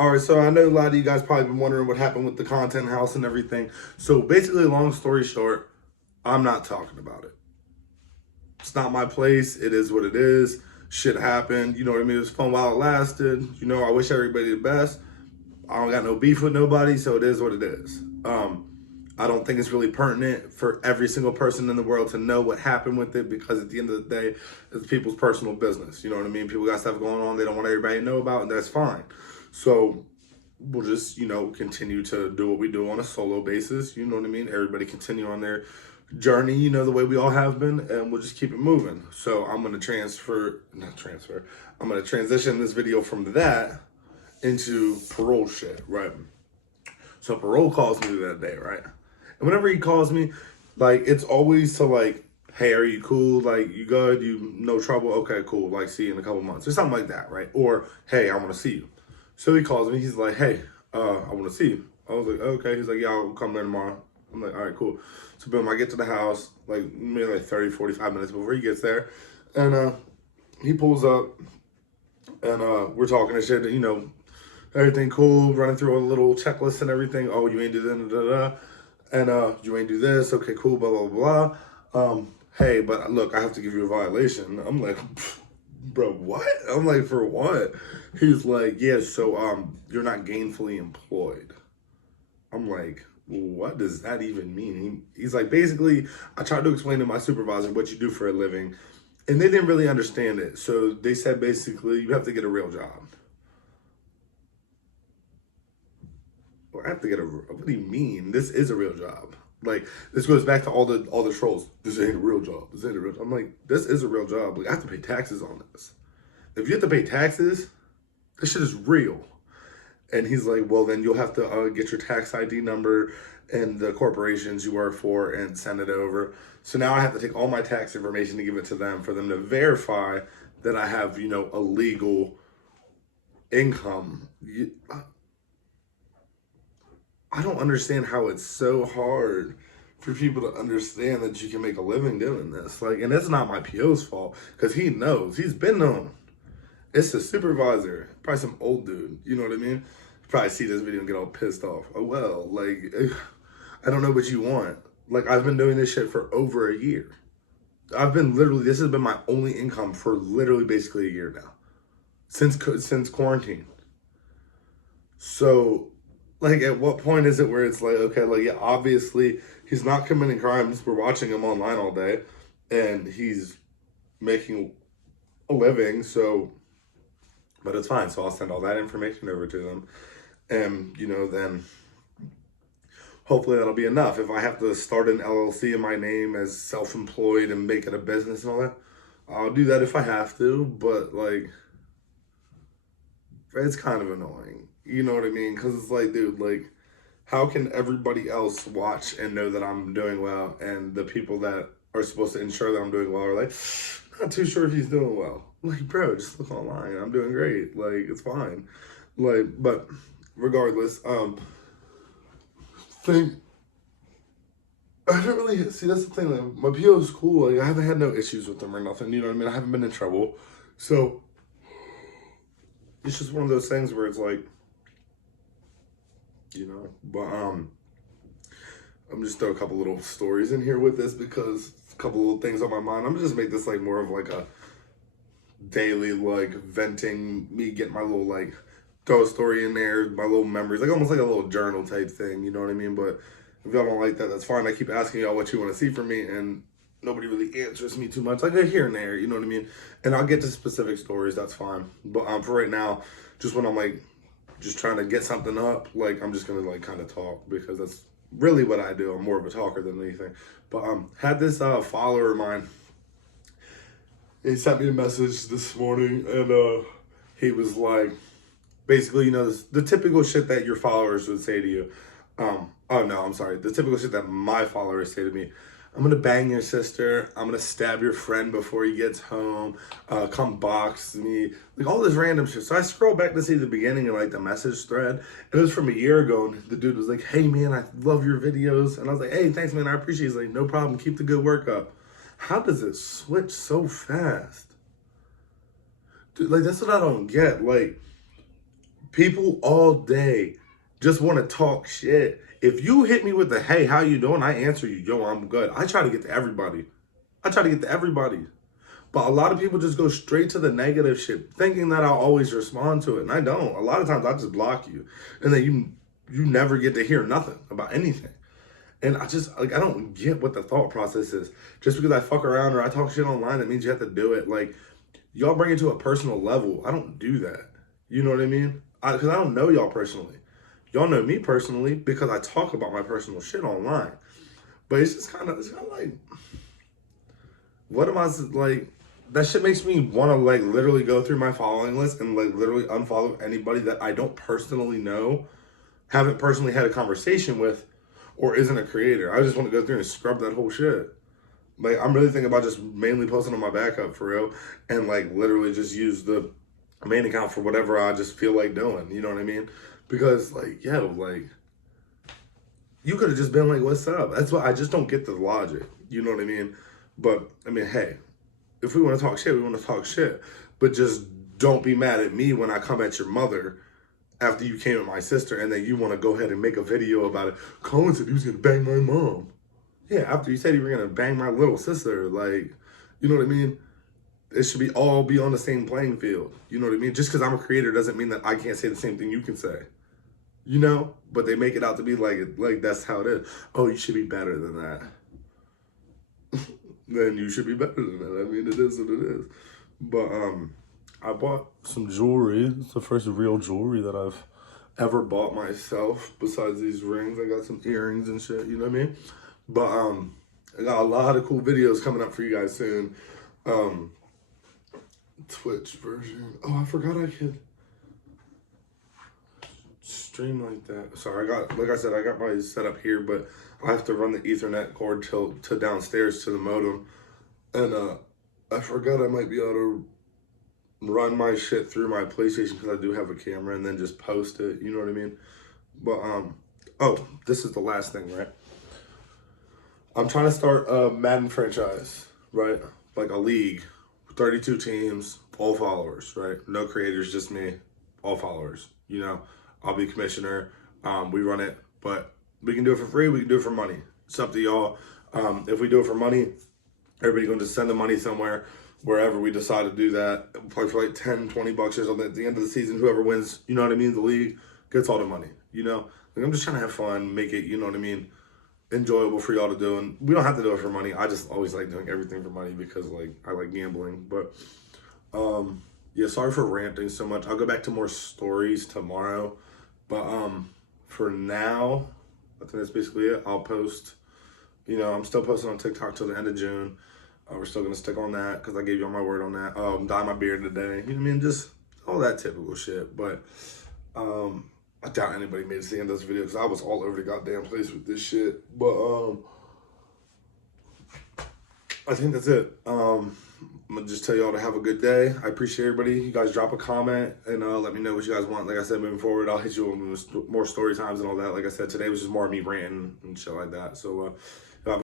All right, so I know a lot of you guys probably been wondering what happened with the content house and everything. So basically, long story short, I'm not talking about it. It's not my place. It is what it is. Shit happened. You know what I mean? It was fun while it lasted. You know, I wish everybody the best. I don't got no beef with nobody, so it is what it is. I don't think it's really pertinent for every single person in the world to know what happened with it because at the end of the day, it's people's personal business. You know what I mean? People got stuff going on they don't want everybody to know about, and that's fine. So we'll just, continue to do what we do on a solo basis. You know what I mean? Everybody continue on their journey, the way we all have been, and we'll just keep it moving. So I'm going to I'm going to transition this video from that into parole shit, right? So parole calls me that day, right? And whenever he calls me, like, it's always to like, hey, are you cool? Like, you good? You no trouble? Okay, cool. Like, see you in a couple months or something like that, right? Or, hey, I want to see you. So he calls me. He's like, hey, I want to see you. I was like, okay. He's like, yeah, I'll come there tomorrow. I'm like, all right, cool. So boom, I get to the house, like maybe like 30, 45 minutes before he gets there. And he pulls up and we're talking and shit, everything cool, running through a little checklist and everything. Oh, you ain't do that, da, da, da. And you ain't do this. Okay, cool, blah, blah, blah. Hey, but look, I have to give you a violation. I'm like, bro, what? I'm like, for what? He's like, yeah, so you're not gainfully employed. I'm like, what does that even mean? He's like, basically, I tried to explain to my supervisor what you do for a living, and they didn't really understand it. So they said, basically, you have to get a real job. Well, I have to get what do you mean? This is a real job. Like, this goes back to all the trolls. This ain't a real job. This ain't a real job. I'm like, this is a real job. Like, I have to pay taxes on this. If you have to pay taxes, this shit is real. And he's like, well, then you'll have to get your tax ID number and the corporations you work for and send it over. So now I have to take all my tax information to give it to them for them to verify that I have, a legal income. I don't understand how it's so hard for people to understand that you can make a living doing this. Like, and it's not my PO's fault because he knows. He's been known. It's a supervisor, probably some old dude. You know what I mean? You probably see this video and get all pissed off. Oh, well, like, I don't know what you want. Like, I've been doing this shit for over a year. This has been my only income for literally basically a year now. Since quarantine. So, like, at what point is it where it's like, okay, like, yeah, obviously he's not committing crimes. We're watching him online all day and he's making a living. So, but it's fine. So I'll send all that information over to them. And, then hopefully that'll be enough. If I have to start an LLC in my name as self-employed and make it a business and all that, I'll do that if I have to. But, like, it's kind of annoying. You know what I mean? Because it's like, dude, like, how can everybody else watch and know that I'm doing well, and the people that are supposed to ensure that I'm doing well are like, not too sure if he's doing well. Like, bro, just look online. I'm doing great. Like, it's fine. Like, but regardless, think I don't really see. That's the thing. Like, my PO is cool. Like, I haven't had no issues with them or nothing. You know what I mean? I haven't been in trouble. So it's just one of those things where it's like, but I'm just throw a couple little stories in here with this because a couple little things on my mind. I'm gonna just make this like more of like a daily like venting, me getting my little like throw a story in there, my little memories, like almost like a little journal type thing, you know what I mean? But if y'all don't like that, that's fine. I keep asking y'all what you want to see from me, and nobody really answers me too much, like here and there, you know what I mean? And I'll get to specific stories, that's fine. But for right now, just when I'm like just trying to get something up, like I'm just gonna like kind of talk because that's really what I do. I'm more of a talker than anything. But had this follower of mine, he sent me a message this morning, and he was like, basically, the typical shit that your followers would say to you. Oh no, I'm sorry. The typical shit that my followers say to me. I'm gonna bang your sister. I'm gonna stab your friend before he gets home. Come box me. Like all this random shit. So I scroll back to see the beginning of like the message thread. It was from a year ago, and the dude was like, "Hey man, I love your videos." And I was like, "Hey, thanks man, I appreciate it." He's like, "No problem. Keep the good work up." How does it switch so fast? Dude, like that's what I don't get. Like People all day just want to talk shit. If you hit me with the, hey, how you doing? I answer you, yo, I'm good. I try to get to everybody. But a lot of people just go straight to the negative shit, thinking that I'll always respond to it. And I don't. A lot of times I just block you. And then you never get to hear nothing about anything. And I just, like, I don't get what the thought process is. Just because I fuck around or I talk shit online, that means you have to do it. Like, y'all bring it to a personal level. I don't do that. You know what I mean? Because I don't know y'all personally. Y'all know me personally because I talk about my personal shit online. But it's kind of like, what am I, like, that shit makes me want to, like, literally go through my following list and, like, literally unfollow anybody that I don't personally know, haven't personally had a conversation with, or isn't a creator. I just want to go through and scrub that whole shit. Like, I'm really thinking about just mainly posting on my backup for real, and, like, literally just use the main account for whatever I just feel like doing. You know what I mean? Because, like, yo, like, you could have just been like, what's up? That's why I just don't get the logic. You know what I mean? But, I mean, hey, if we want to talk shit, we want to talk shit. But just don't be mad at me when I come at your mother after you came at my sister and then you want to go ahead and make a video about it. Colin said he was going to bang my mom. Yeah, after you said you were going to bang my little sister. Like, you know what I mean? It should be all be on the same playing field. You know what I mean? Just because I'm a creator doesn't mean that I can't say the same thing you can say. You know? But they make it out to be like that's how it is. Oh, you should be better than that. Then you should be better than that. I mean, it is what it is. But I bought some jewelry. It's the first real jewelry that I've ever bought myself besides these rings. I got some earrings and shit, you know what I mean? But I got a lot of cool videos coming up for you guys soon. Twitch version. Oh, I forgot I could stream like that. Sorry, like I said, I got my setup here, but I have to run the Ethernet cord to downstairs to the modem. And I forgot I might be able to run my shit through my PlayStation because I do have a camera and then just post it, you know what I mean? But oh, this is the last thing, right? I'm trying to start a Madden franchise, right? Like a league, 32 teams, all followers, right? No creators, just me, all followers. You know, I'll be commissioner. We run it, but we can do it for free. We can do it for money. It's up to y'all. If we do it for money, everybody going to send the money somewhere, wherever we decide to do that. Play for like 10, 20 bucks or something. At the end of the season, whoever wins, you know what I mean? The league gets all the money, you know? Like, I'm just trying to have fun, make it, you know what I mean? Enjoyable for y'all to do. And we don't have to do it for money. I just always like doing everything for money because, like, I like gambling. But, yeah, sorry for ranting so much. I'll go back to more stories tomorrow. But, for now, I think that's basically it. I'll post, you know, I'm still posting on TikTok till the end of June. We're still going to stick on that because I gave y'all my word on that. Dye my beard today. You know what I mean? Just all that typical shit. But I doubt anybody made it to the end of this video because I was all over the goddamn place with this shit. But I think that's it. I'm going to just tell y'all to have a good day. I appreciate everybody. You guys drop a comment and let me know what you guys want. Like I said, moving forward, I'll hit you with more story times and all that. Like I said, today was just more of me ranting and shit like that. So,